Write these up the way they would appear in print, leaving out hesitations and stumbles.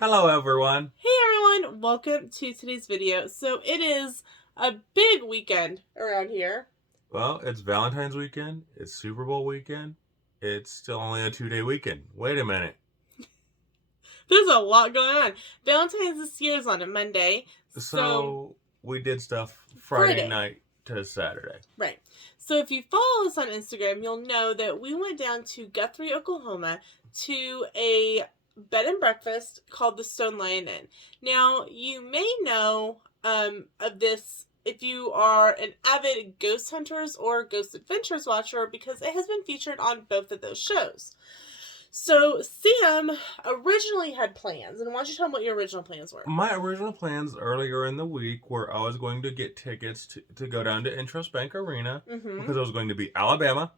Hello everyone. Hey everyone, welcome to today's video. So it is a big weekend around here. Well, it's Valentine's weekend, it's Super Bowl weekend, it's still only a 2-day weekend. Wait a minute. There's a lot going on. Valentine's this year is on a Monday. So we did stuff Friday night to Saturday. Right. So if you follow us on Instagram, you'll know that we went down to Guthrie, Oklahoma to a bed and breakfast called the Stone Lion Inn. Now, you may know of this if you are an avid Ghost Hunters or Ghost Adventures watcher, because it has been featured on both of those shows. So, Sam originally had plans, and why don't you tell them what your original plans were? My original plans earlier in the week were I was going to get tickets to go down to Intrust Bank Arena because I was going to be Alabama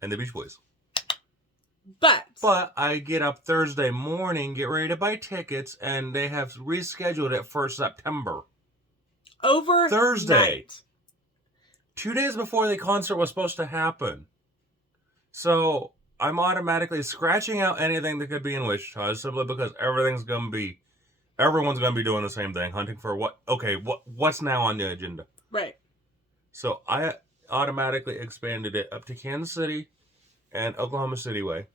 and the Beach Boys. But I get up Thursday morning, get ready to buy tickets, and they have rescheduled it for September. Over Thursday. Night. 2 days before the concert was supposed to happen. So I'm automatically scratching out anything that could be in Wichita simply because everyone's gonna be doing the same thing, hunting for what's now on the agenda. Right. So I automatically expanded it up to Kansas City and Oklahoma City way.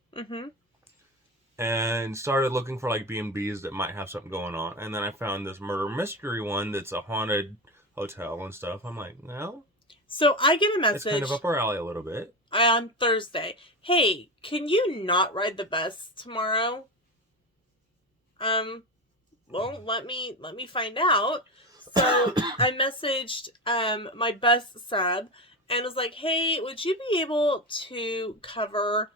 And started looking for like B&Bs that might have something going on. And then I found this murder mystery one that's a haunted hotel and stuff. I'm like, well. So I get a message. It's kind of up our alley a little bit. On Thursday. Hey, can you not ride the bus tomorrow? Well, let me find out. So I messaged my bus sub and was like, hey, would you be able to cover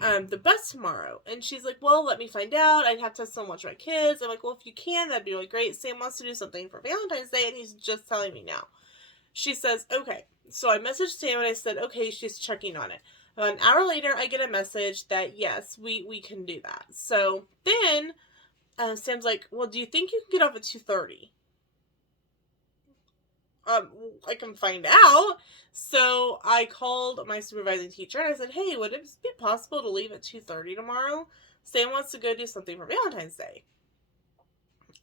the bus tomorrow? And she's like, well, let me find out. I'd have to still watch my kids. I'm like, well, if you can, that'd be really great. Sam wants to do something for Valentine's Day, and he's just telling me now. She says, okay. So I messaged Sam and I said, okay, she's checking on it. An hour later, I get a message that, yes, we can do that. So then Sam's like, well, do you think you can get off at 2:30? I can find out. So I called my supervising teacher and I said, hey, would it be possible to leave at 2:30 tomorrow? Sam wants to go do something for Valentine's Day.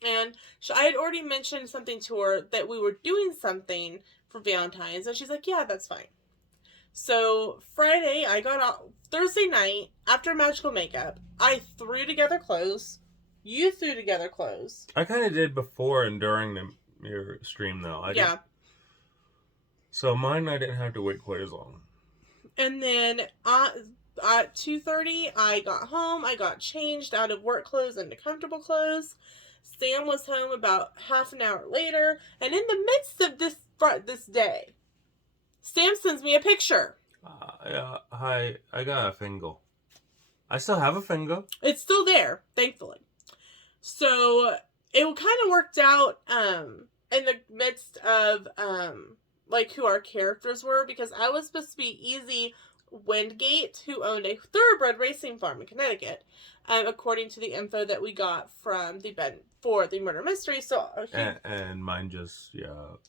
And I had already mentioned something to her that we were doing something for Valentine's, and she's like, yeah, that's fine. So Friday, I got out. Thursday night, after Magical Makeup, I threw together clothes. You threw together clothes. I kind of did before and during your stream, though. So mine, I didn't have to wait quite as long. And then at 2:30, I got home. I got changed out of work clothes into comfortable clothes. Sam was home about half an hour later. And in the midst of this day, Sam sends me a picture. Hi, I got a finger. I still have a finger. It's still there, thankfully. So it kind of worked out in the midst of like who our characters were, because I was supposed to be Easy Wingate, who owned a thoroughbred racing farm in Connecticut, according to the info that we got from the murder mystery. So and mine just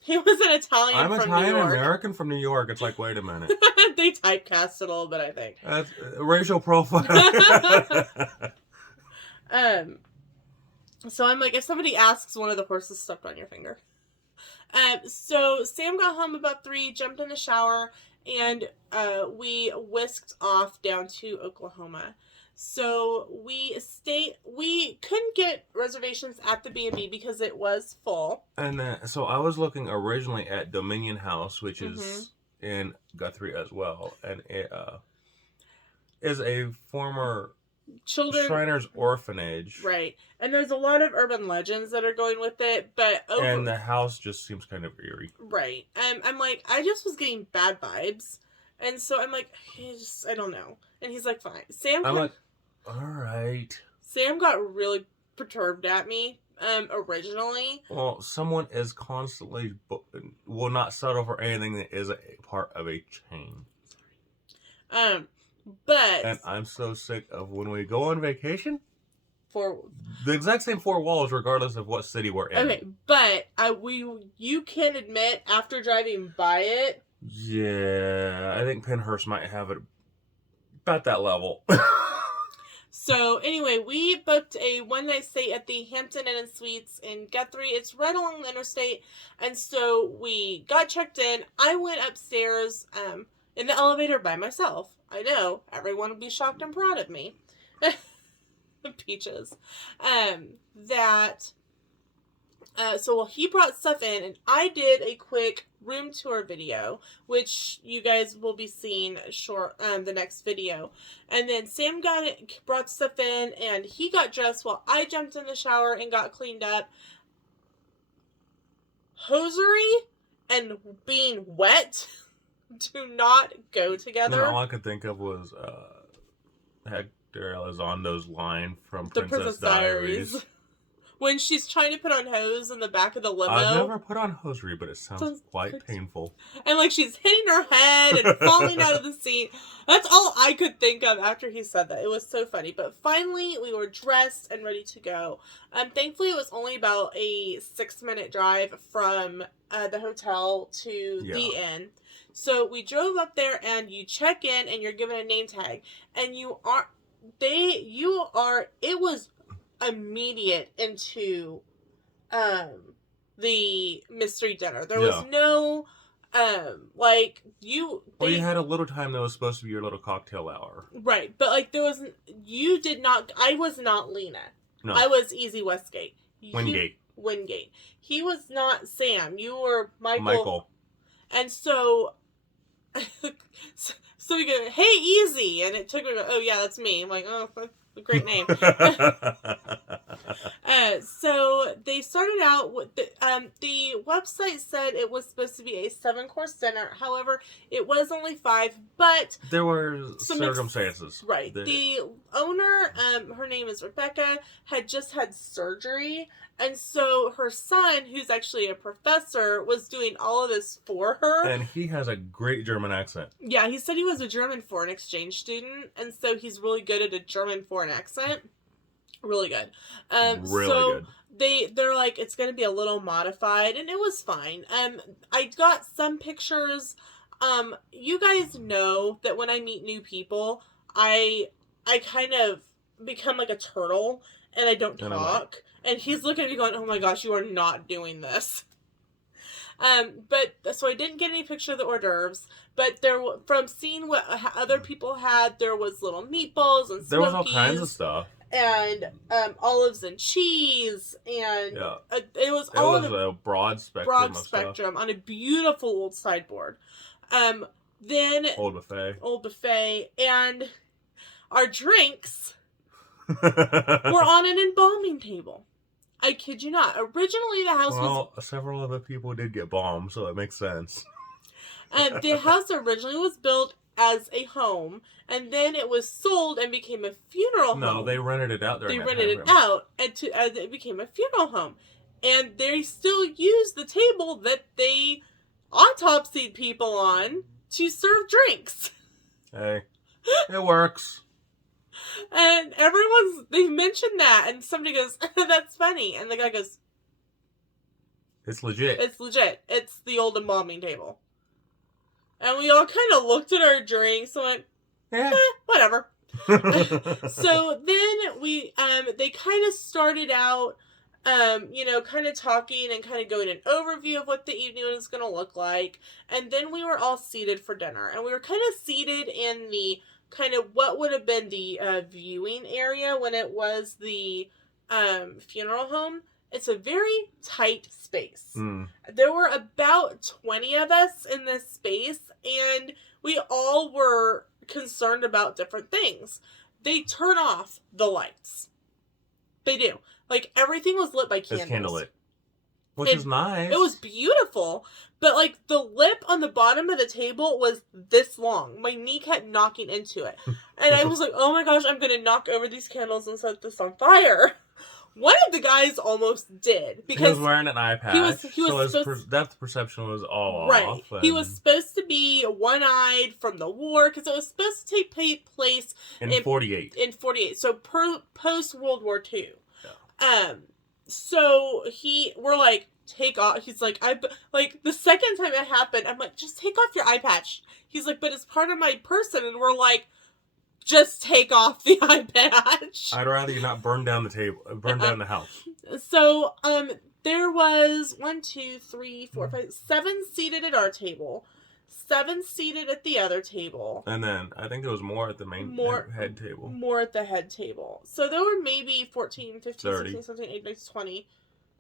he was an Italian. I'm from Italian New York. American from New York. It's like, wait a minute. They typecast it a little bit, I think. That's racial profile. So I'm like, if somebody asks, one of the horses stepped on your finger. So Sam got home about 3, jumped in the shower, and we whisked off down to Oklahoma. So we couldn't get reservations at the B&B because it was full. And so I was looking originally at Dominion House, which is in Guthrie as well, and it is a former Shriners orphanage. Right. And there's a lot of urban legends that are going with it, and the house just seems kind of eerie. Right. I'm like, I just was getting bad vibes. And so I'm like, I don't know. And he's like, fine. I'm like, all right. Sam got really perturbed at me originally. Well, someone is constantly will not settle for anything that is a part of a chain. And I'm so sick of when we go on vacation. For the exact same 4 walls, regardless of what city we're in. Okay, but you can admit after driving by it. Yeah, I think Pennhurst might have it about that level. So anyway, we booked a one-night stay at the Hampton Inn and Suites in Guthrie. It's right along the interstate, and so we got checked in. I went upstairs in the elevator by myself. I know everyone would be shocked and proud of me. Peaches. So he brought stuff in, and I did a quick room tour video, which you guys will be seeing the next video. And then Sam brought stuff in, and he got dressed while I jumped in the shower and got cleaned up. Hosiery and being wet do not go together. And all I could think of was Hector Elizondo's line from Princess Diaries. When she's trying to put on hose in the back of the limo. I've never put on hosiery, but it sounds quite painful. And like she's hitting her head and falling out of the seat. That's all I could think of after he said that. It was so funny. But finally, we were dressed and ready to go. Thankfully, it was only about a 6-minute drive from the hotel to the inn. So we drove up there, and you check in, and you're given a name tag. And it was immediate into the mystery dinner. There was no you had a little time that was supposed to be your little cocktail hour, right? But like I was not Lena. No, I was Easy Westgate. Wingate. He was not Sam. You were Michael. And so we go, hey, Easy, and it took me, oh yeah, that's me. I'm like, oh, that's a great name. So they started out with the website said it was supposed to be a 7-course dinner. However, it was only 5, but there were some circumstances. Right. The owner, her name is Rebecca, had just had surgery. And so her son, who's actually a professor, was doing all of this for her. And he has a great German accent. Yeah, he said he was a German foreign exchange student. And so he's really good at a German foreign accent. Really good. Really good. They're like, it's going to be a little modified. And it was fine. I got some pictures. You guys know that when I meet new people, I kind of become like a turtle. And I don't talk. And he's looking at me going, oh my gosh, you are not doing this. So I didn't get any picture of the hors d'oeuvres. But from seeing what other people had, there was little meatballs and smokies. There was all kinds of stuff. And olives and cheese. And it was a broad spectrum stuff. On a beautiful old sideboard. Then Old buffet. And our drinks were on an embalming table. I kid you not. Originally, the house several other people did get bombed, so it makes sense. The house originally was built as a home, and then it was sold and became a funeral home. No, they rented it out. They rented it out, and it became a funeral home. And they still use the table that they autopsied people on to serve drinks. Hey, it works. And they mentioned that, and somebody goes, that's funny. And the guy goes, it's legit. It's legit. It's the old embalming table. And we all kind of looked at our drinks and went, whatever. So then they kind of started out, kind of talking and kind of going an overview of what the evening was going to look like. And then we were all seated for dinner. And we were kind of seated in the kind of what would have been the viewing area when it was the funeral home. It's a very tight space. There were about 20 of us in this space, and we all were concerned about different things. They turn off the lights. They do. Like, everything was lit by candles. It's candlelit. Which is nice. It was beautiful. But, like, the lip on the bottom of the table was this long. My knee kept knocking into it. And I was like, oh my gosh, I'm going to knock over these candles and set this on fire. One of the guys almost did. Because he was wearing an eye patch. His depth perception was all off. And he was supposed to be one-eyed from the war. Because it was supposed to take place in 48. In 48. So, post-World War II. Yeah. So we're like, take off. He's like, the second time it happened, I'm like, just take off your eye patch. He's like, but it's part of my person. And we're like, just take off the eye patch. I'd rather you not burn down the table, burn down the house. So, there was 1, 2, 3, 4, 5, 7 seated at our table, 7 seated at the other table. And then I think there was more at the main head table. More at the head table. So there were maybe 14, 15, 30. 16, 17, 18, 19, 20.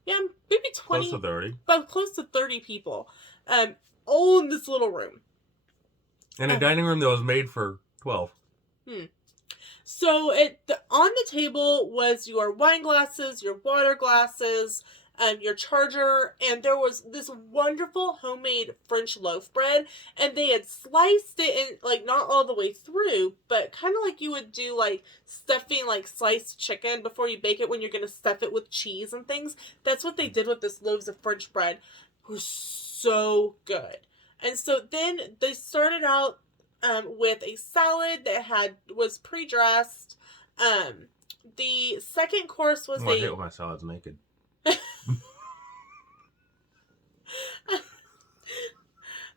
Yeah, maybe 20. Close to 30. But close to 30 people. All in this little room. In a dining room that was made for 12. So on the table was your wine glasses, your water glasses, your charger, and there was this wonderful homemade French loaf bread, and they had sliced it in, like, not all the way through, but kind of like you would do, like, stuffing, like, sliced chicken before you bake it when you're going to stuff it with cheese and things. That's what they did with this loaves of French bread. It was so good. And so then they started out with a salad that was pre-dressed. The second course was I hate when my salad's naked.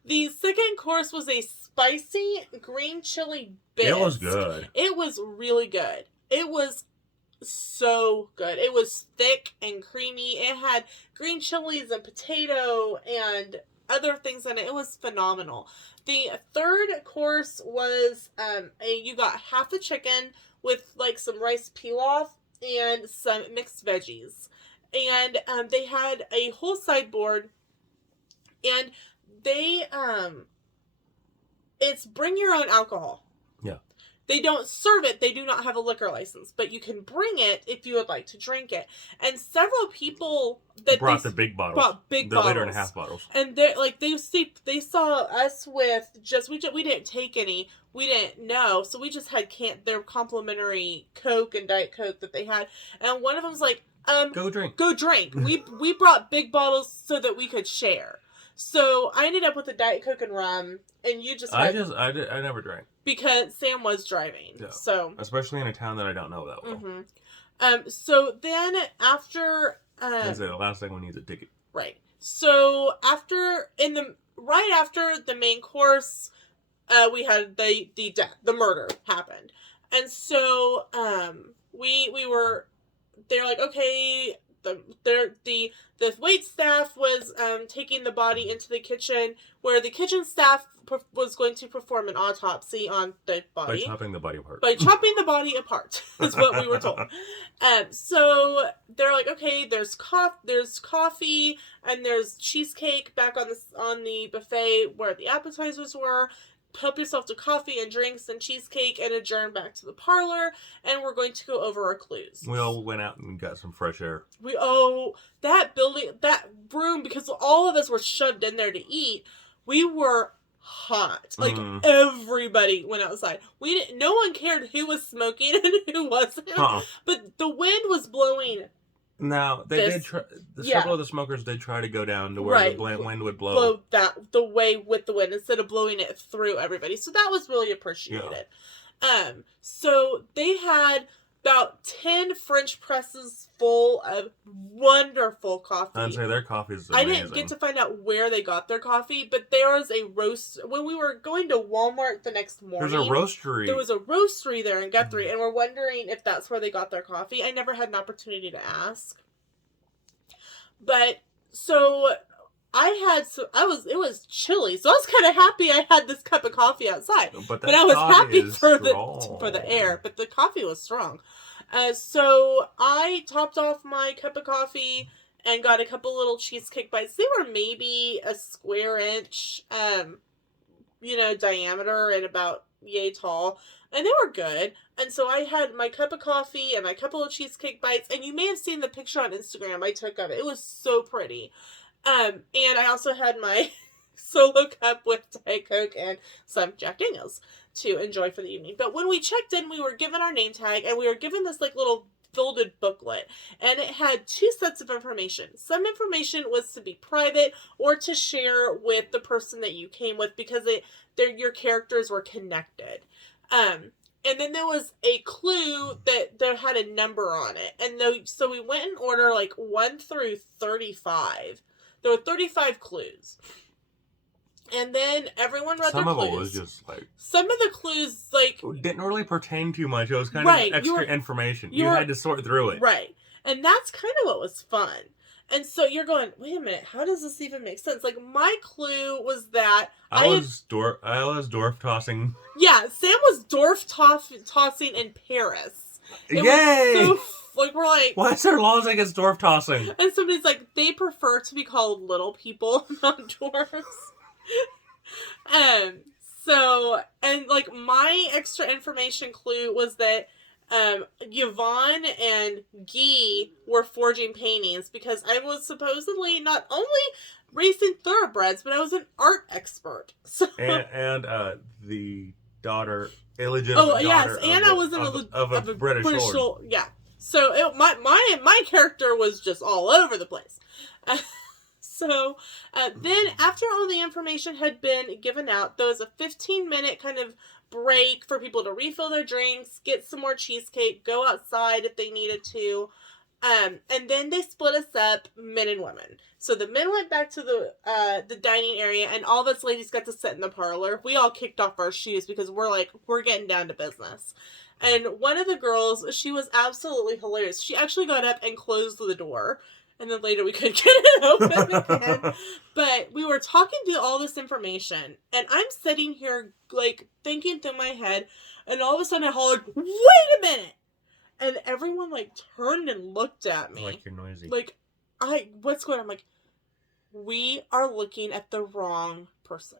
The second course was a spicy green chili bisque. It was good. It was really good. It was so good. It was thick and creamy. It had green chilies and potato and other things in it. It was phenomenal. The third course was you got half a chicken with like some rice pilaf and some mixed veggies. And they had a whole sideboard, and they it's bring your own alcohol. Yeah. They don't serve it. They do not have a liquor license, but you can bring it if you would like to drink it. And several people that brought the big bottles. The liter and a half bottles. And they saw us with just we didn't take any. We didn't know, so we just had their complimentary Coke and Diet Coke that they had. And one of them was like, go drink. We brought big bottles so that we could share. So I ended up with a Diet Coke and rum, and you just I never drank because Sam was driving. Yeah. So especially in a town that I don't know that well. Mm-hmm. So then after the last thing we need is a ticket. Right. So after the main course, we had the death, the murder happened, and so they're like, okay, the wait staff was taking the body into the kitchen, where the kitchen staff was going to perform an autopsy on the body. By chopping the body apart. Is what we were told. So they're like, okay, there's coffee and there's cheesecake back on the buffet where the appetizers were. Help yourself to coffee and drinks and cheesecake and adjourn back to the parlor, and we're going to go over our clues. We all went out and got some fresh air. That room, because all of us were shoved in there to eat, we were hot. Like, everybody went outside. No one cared who was smoking and who wasn't. But the wind was blowing. Now, several of the smokers did try to go down to where the wind would blow the way with the wind instead of blowing it through everybody. So that was really appreciated. Yeah. So they had about 10 French presses full of wonderful coffee. I'd say their coffee is amazing. I didn't get to find out where they got their coffee, but there was a roast. When we were going to Walmart the next morning, there was a roastery there in Guthrie, and we're wondering if that's where they got their coffee. I never had an opportunity to ask. But, so, it was chilly, so I was kind of happy I had this cup of coffee outside. But I was happy for the air, but the coffee was strong. So I topped off my cup of coffee and got a couple little cheesecake bites. They were maybe a square inch, diameter and about yay tall. And they were good. And so I had my cup of coffee and my couple of cheesecake bites. And you may have seen the picture on Instagram I took of it. It was so pretty. And I also had my solo cup with Diet Coke and some Jack Daniels to enjoy for the evening. But when we checked in, we were given our name tag, and we were given this like little folded booklet, and it had 2 sets of information. Some information was to be private or to share with the person that you came with, because your characters were connected. And then there was a clue that had a number on it, and so we went in order like 1 through 35. There were 35 clues. And then everyone read Some their of clues. it was just like... Some of the clues, like... didn't really pertain too much. It was kind Right, of extra information. You you're- had to sort through it. Right. And that's kind of what was fun. And so you're going, wait a minute, how does this even make sense? Like, my clue was that I was dwarf tossing. Yeah, Sam was dwarf tossing in Paris. It Yay! was so, like, we're like... Why is there laws against dwarf tossing? And somebody's like, they prefer to be called little people, not dwarves. So, and, like, my extra information clue was that Yvonne and Guy were forging paintings because I was supposedly not only racing thoroughbreds, but I was an art expert. So and the daughter, illegitimate daughter. Oh yes, and I was of a British lord. Yeah. So my character was just all over the place. So then after all the information had been given out, there was a 15-minute kind of break for people to refill their drinks, get some more cheesecake, go outside if they needed to. And then they split us up, men and women. So the men went back to the dining area, and all of us ladies got to sit in the parlor. We all kicked off our shoes because we're getting down to business. And one of the girls, she was absolutely hilarious. She actually got up and closed the door. And then later we could get it open again. But we were talking through all this information. And I'm sitting here, like, thinking through my head. And all of a sudden I hollered, wait a minute! And everyone, like, turned and looked at me. Like, you're noisy. Like, what's going on? I'm like, we are looking at the wrong person.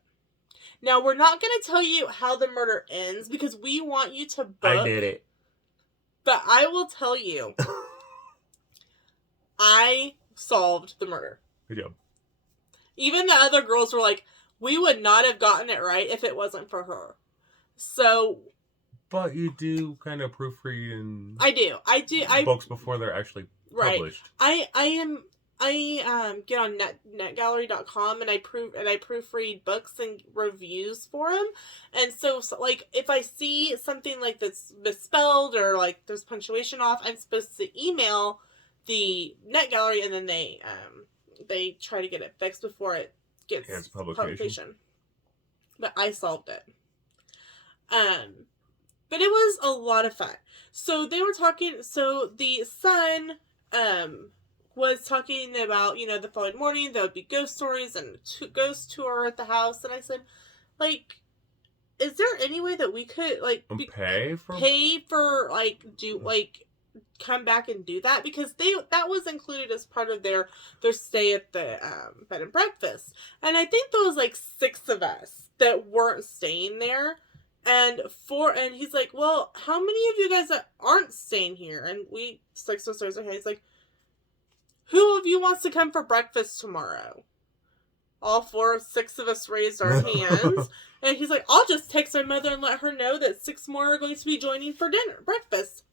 Now, we're not going to tell you how the murder ends because we want you to book. I did it. But I will tell you, I solved the murder. Good job. Even the other girls were like, we would not have gotten it right if it wasn't for her. So... But you do kind of proofread in I do. books before they're actually published. Right. I get on netgallery.com and I proofread books and reviews for them. And so like if I see something like that's misspelled or like there's punctuation off, I'm supposed to email the NetGallery and then they try to get it fixed before it gets publication. But I solved it. But it was a lot of fun. So they were talking, so the son, was talking about, the following morning, there would be ghost stories and ghost tour at the house. And I said, like, is there any way that we could, like, pay for, like, come back and do that? Because that was included as part of their stay at the, bed and breakfast. And I think there was, like, 6 of us that weren't staying there. And he's like, well, how many of you guys that aren't staying here? And we 6 of us raised our hands. He's like, who of you wants to come for breakfast tomorrow? All 6 of us raised our hands. And he's like, I'll just text my mother and let her know that 6 more are going to be joining for breakfast.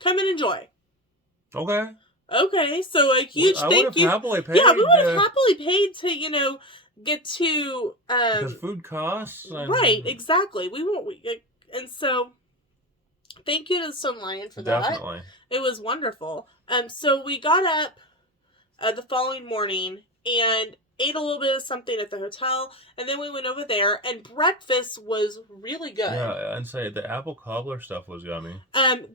Come and enjoy. Okay, so a huge thank you. Happily paid, yeah, we would have happily paid to, get to the food costs. Right, exactly. And so thank you to Stone Lion for that. Definitely. It was wonderful. So we got up the following morning and ate a little bit of something at the hotel, and then we went over there, and breakfast was really good. Yeah, I'd say the apple cobbler stuff was yummy.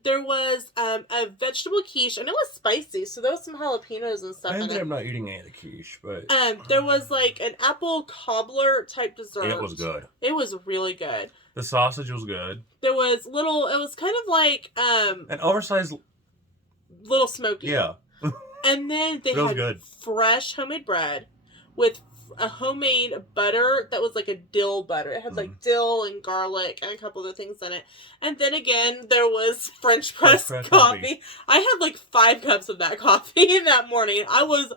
There was a vegetable quiche, and it was spicy, so there was some jalapenos and stuff in it. I'm not eating any of the quiche, but... there was, like, an apple cobbler type dessert. It was good. It was really good. The sausage was good. There was it was kind of like... an oversized... Little smoky. Yeah. And then they had good. Fresh homemade bread with a homemade butter that was like a dill butter. It had like dill and garlic and a couple other things in it. And then again, there was French press coffee. I had like 5 cups of that coffee that morning. I was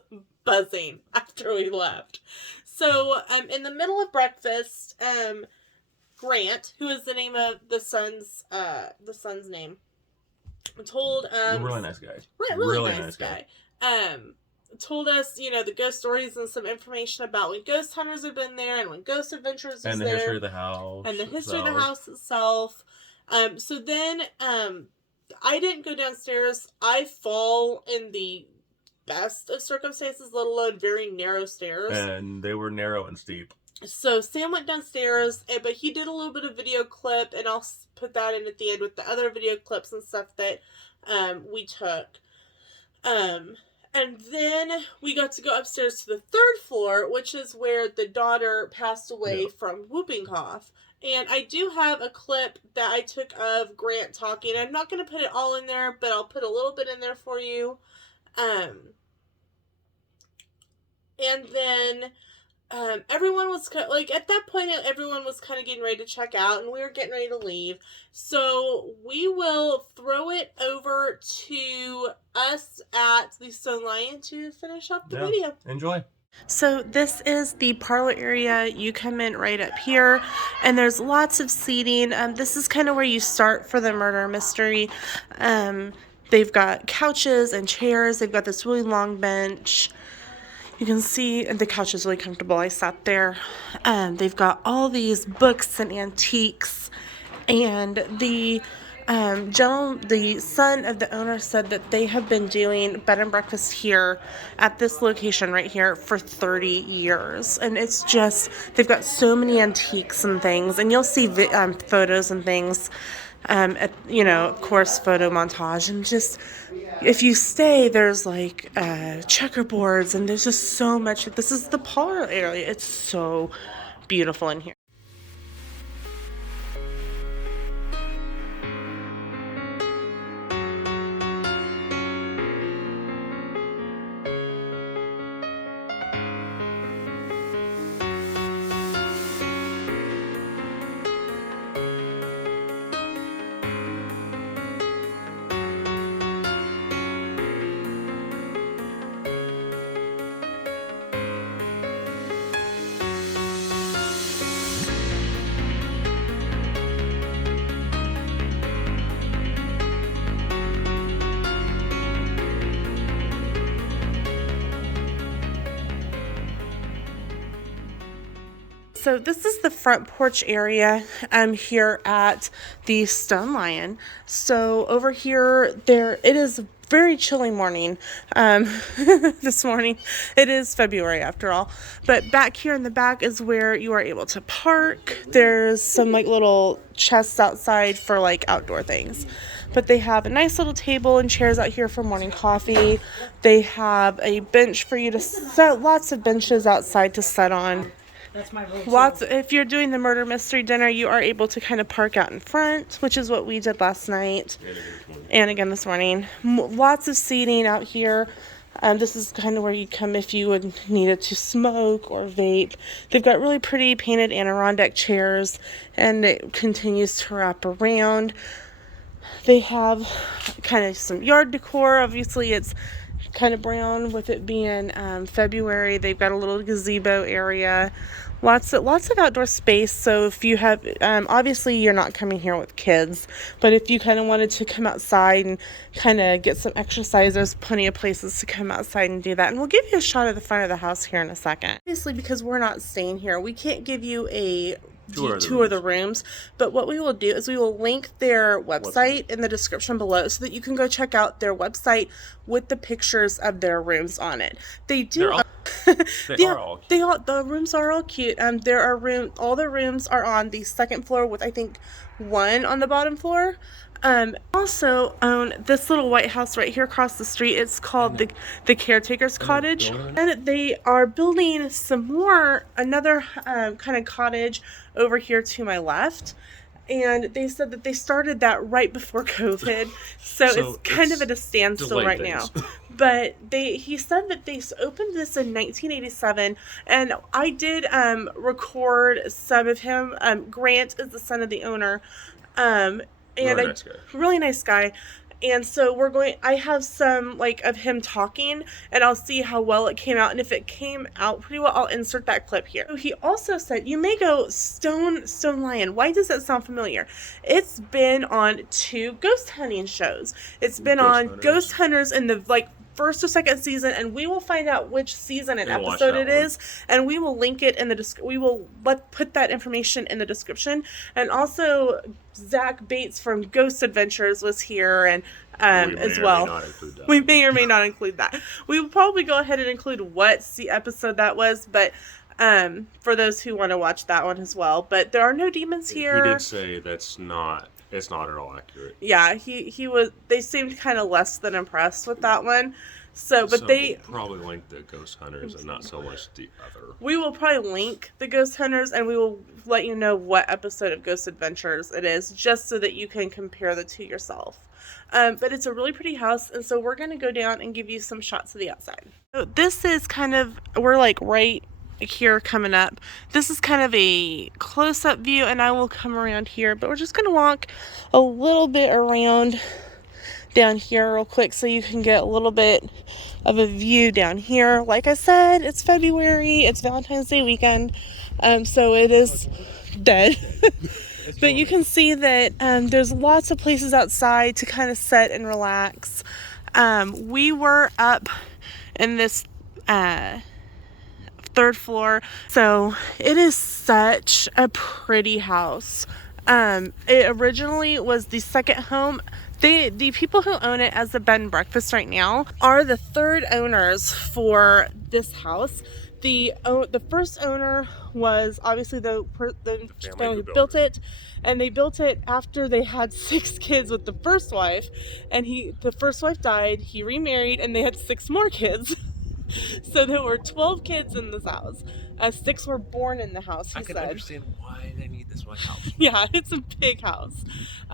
buzzing after we left. So, in the middle of breakfast, Grant, who is the name of the son's name, told really nice guy. Really nice guy. Told us, the ghost stories and some information about when ghost hunters have been there and when Ghost Adventures was there. And the history of the house. And the history of the house itself. So then, I didn't go downstairs. I fall in the best of circumstances, let alone very narrow stairs. And they were narrow and steep. So Sam went downstairs, but he did a little bit of video clip, and I'll put that in at the end with the other video clips and stuff that we took. And then we got to go upstairs to the third floor, which is where the daughter passed away from whooping cough. And I do have a clip that I took of Grant talking. I'm not going to put it all in there, but I'll put a little bit in there for you. And then everyone was like, at that point, everyone was kind of getting ready to check out, and we were getting ready to leave. So we will throw it over to us at the Stone Lion to finish up the video. Enjoy. So this is the parlor area. You come in right up here, and there's lots of seating. This is kind of where you start for the murder mystery. They've got couches and chairs. They've got this really long bench. You can see the couch is really comfortable. I sat there. They've got all these books and antiques, and the son of the owner said that they have been doing bed and breakfast here at this location right here for 30 years. And it's just, they've got so many antiques and things, and you'll see photos and things, of course, photo montage, and just, if you stay, there's like checkerboards, and there's just so much. This is the parlor area. It's so beautiful in here. So this is the front porch area here at the Stone Lion. So over here, it is a very chilly morning this morning. It is February after all. But back here in the back is where you are able to park. There's some like little chests outside for like outdoor things. But they have a nice little table and chairs out here for morning coffee. They have a bench for you to set, lots of benches outside to sit on. That's my rule. If you're doing the murder mystery dinner, you are able to kind of park out in front, which is what we did last night and again this morning. Lots of seating out here. This is kind of where you come if you would need it to smoke or vape. They've got really pretty painted Adirondack chairs, and it continues to wrap around. They have kind of some yard decor. Obviously, it's kind of brown with it being February. They've got a little gazebo area. Lots of outdoor space. So if you have, obviously you're not coming here with kids, but if you kind of wanted to come outside and kind of get some exercise, there's plenty of places to come outside and do that. And we'll give you a shot of the front of the house here in a second. Obviously, because we're not staying here, we can't give you a tour of the rooms, but what we will do is we will link their website in the description below so that you can go check out their website with the pictures of their rooms on it. They do the rooms are all cute. All the rooms are on the second floor with I think one on the bottom floor. Also own this little white house right here across the street. It's called the Caretaker's Cottage, and they are building another kind of cottage over here to my left. And they said that they started that right before COVID, so it's kind of at a standstill right now. But he said that they opened this in 1987, and I did record some of him. Grant is the son of the owner, really nice guy. And so I have some like of him talking, and I'll see how well it came out. And if it came out pretty well, I'll insert that clip here. So he also said, you may go Stone Lion. Why does that sound familiar? It's been on 2 ghost hunting shows. It's been on Ghost Hunters in the first or second season, and we will find out which season and episode it is, and we will link it in the we will put that information in the description. And also Zach Bates from Ghost Adventures was here, and as well. We may or may not include that. We will probably go ahead and include what episode that was, but For those who want to watch that one as well. But there are no demons here. He did say it's not at all accurate. Yeah, he was. They seemed kind of less than impressed with that one. So, but they probably link the Ghost Hunters and not so much the other. We will probably link the Ghost Hunters, and we will let you know what episode of Ghost Adventures it is, just so that you can compare the two yourself. But it's a really pretty house, and so we're going to go down and give you some shots of the outside. So this is kind of, we're like right here coming up. This is kind of a close-up view, and I will come around here, but we're just going to walk a little bit around down here real quick so you can get a little bit of a view down here. Like I said, it's February, it's Valentine's Day weekend, so it is dead. But you can see that there's lots of places outside to kind of sit and relax. We were up in this third floor, so it is such a pretty house. It originally was the second home. The people who own it as a bed and breakfast right now are the third owners for this house. The first owner was obviously the family who built it, and they built it after they had 6 kids with the first wife, and the first wife died, he remarried, and they had 6 more kids. So there were 12 kids in this house. 6 were born in the house, he said. I can understand why they need this one house. Yeah, it's a big house.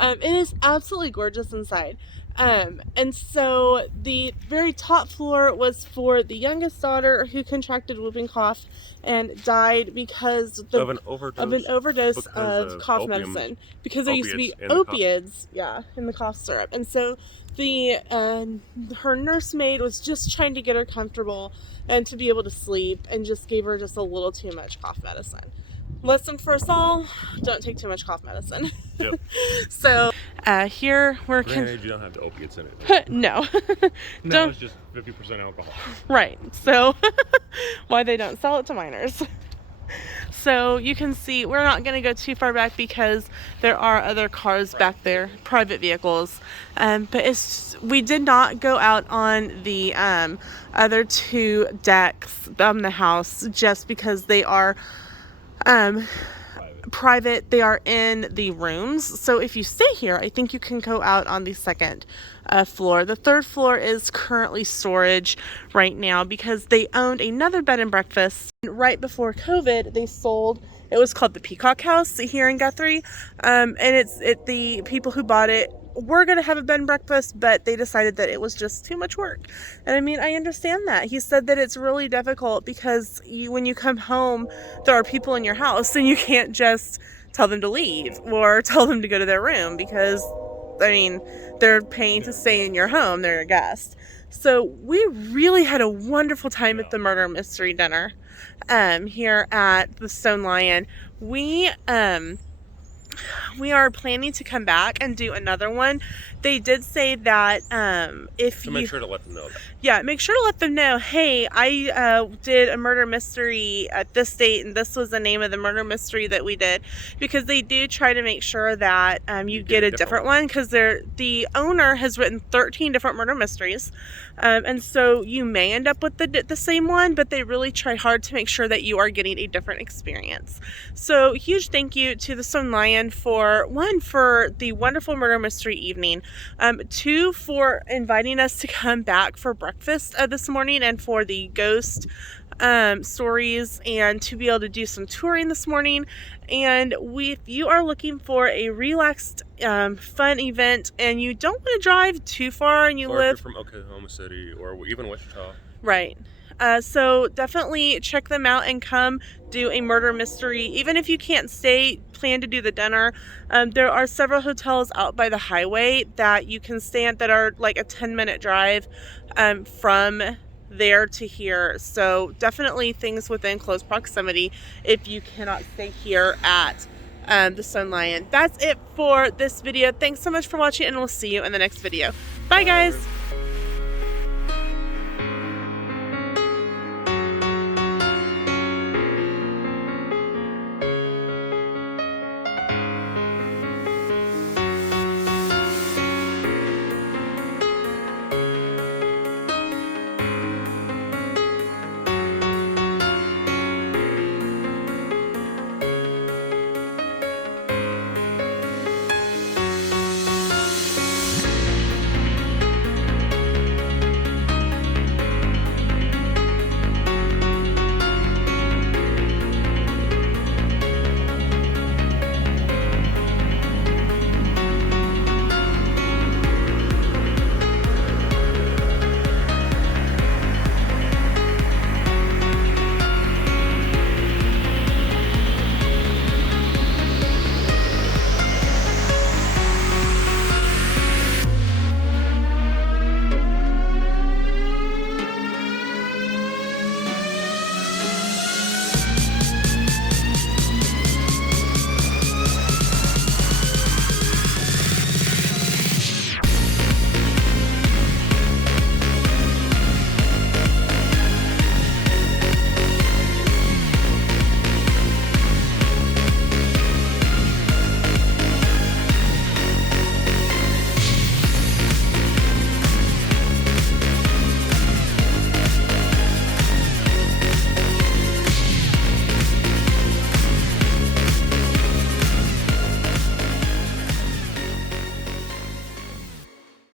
It is absolutely gorgeous inside. And so the very top floor was for the youngest daughter, who contracted whooping cough and died because of an overdose of cough medicine. Because there used to be opiates, in the cough syrup. And so her nursemaid was just trying to get her comfortable and to be able to sleep, and just gave her just a little too much cough medicine. Lesson for us all: don't take too much cough medicine. Yep. So here we're you don't have the opiates in it. No. No, it's just 50% alcohol. Right. So why they don't sell it to minors. So you can see we're not going to go too far back because there are other cars back there, private vehicles. But we did not go out on the other 2 decks on the house just because they are private. They are in the rooms. So if you stay here, I think you can go out on the second floor. The third floor is currently storage right now because they owned another bed and breakfast. Right before COVID, they sold. It was called the Peacock House here in Guthrie, and the people who bought it were going to have a bed and breakfast, but they decided that it was just too much work. And I mean, I understand that. He said that it's really difficult because when you come home, there are people in your house, and you can't just tell them to leave or tell them to go to their room because, I mean, they're paying to stay in your home. They're a guest. So we really had a wonderful time at the murder mystery dinner here at the Stone Lion. We are planning to come back and do another one. They did say that make sure to let them know that. Yeah, make sure to let them know, hey, I did a murder mystery at this date, and this was the name of the murder mystery that we did, because they do try to make sure that you get a different one, because the owner has written 13 different murder mysteries, and so you may end up with the same one, but they really try hard to make sure that you are getting a different experience. So huge thank you to the Stone Lion for the wonderful murder mystery evening, 2 for inviting us to come back for breakfast this morning, and for the ghost stories, and to be able to do some touring this morning. And if you are looking for a relaxed fun event and you don't want to drive too far, and you live from Oklahoma City or even Wichita, right, so definitely check them out and come do a murder mystery. Even if you can't stay, plan to do the dinner. There are several hotels out by the highway that you can stay at that are like a 10-minute drive from there to here. So definitely things within close proximity if you cannot stay here at the Stone Lion. That's it for this video. Thanks so much for watching, and we'll see you in the next video. Bye guys.